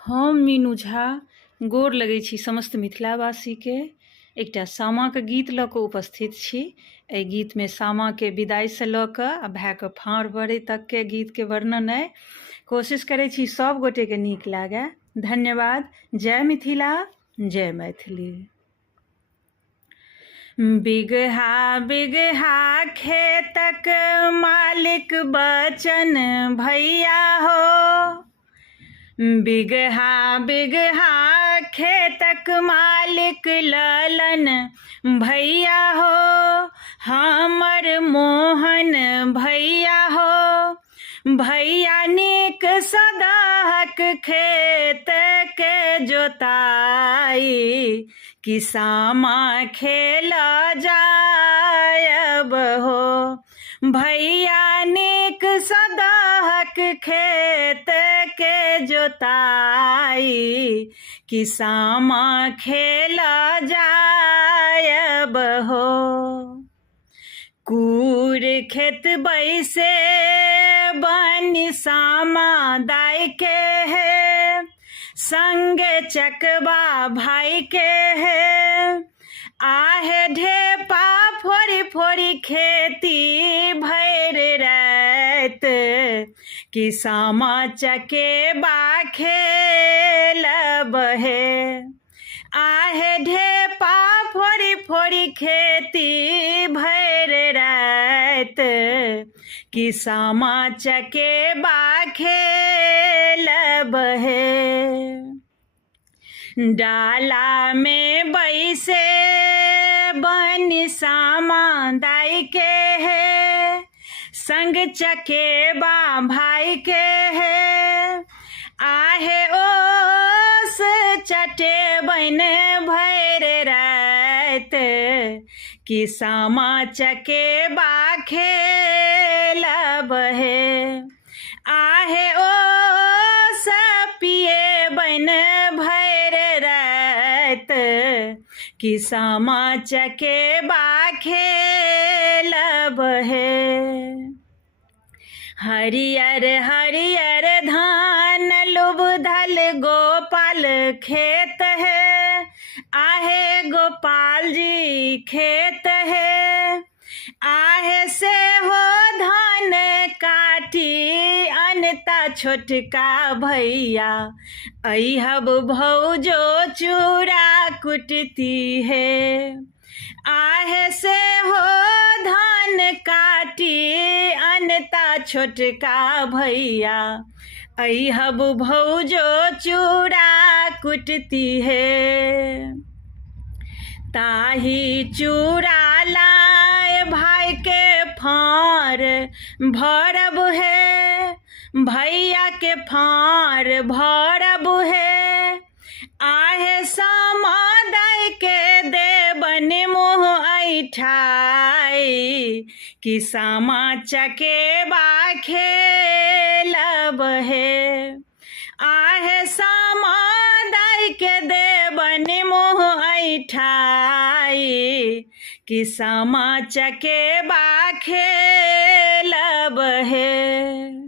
हम मीनू झा गोर लगै छी समस्त मिथिलावासीके। एकटा सामाके गीत लऽ कऽ उपस्थित छी। एहि गीतमे सामाके विदाइसँ लऽ कऽ आ भायके फाँड़ पड़ै तकके गीतके वर्णन अइ। कोशिश करै छी सभ गोटेके नीक लागै। धन्यवाद। जय मिथिला, जय मैथिली। बिगहा बिगहा खेतक मालिक बचन भैया हो, बिगहा बिगहा खेतक मालिक ललन भैया हो, हमर मोहन भैया हो। भैया नीक सदाहक खेत के जोताई, किसामा खेल जायब हो। भैया नीक सदाहक खेत के जोताई, किसामा खेल जायब हो। कूर खेत बैसे बनि सामा दाई के है, संग चकबा भाई के है। आहे ढेपा फोड़ी फोड़ी खेती भैर रात, किसामा चकेबा खेलब है। आहे ढेपा फोड़ी फोड़ी खेती भैर रात, किसामा चकेबा खेलब है। डाला में बैसे बनि सामा दाई के है, संग चकेबा भाई के है। आहे ओस चटे बन भैर रात, किसामा चकेबा खेलब है। आहे ओस पिए बन भैर रात, किसामा चकेबा खेलब है। हरियर हरियर धान लुबधल गोपाल खेत है, आहे गोपाल जी खेत है। आहे से हो धान काटी अनता छोटका भैया, अइहब भौजो चूड़ा कुटती है। आहे से हो धान काटी अनता छोटका भैया, अइहब भौजो चूड़ा कुटती है। ताही चूड़ा लाए भाई के फाँड़ भरब है, भैया के फाँड़ भरब है। आहे सामा दाई के देबन मुँह ऐठाई, किसामा चकेबा खेलब है। आहे सामा दाई के देबन मुँह ऐठाई, किसामा चकेबा खेलब है।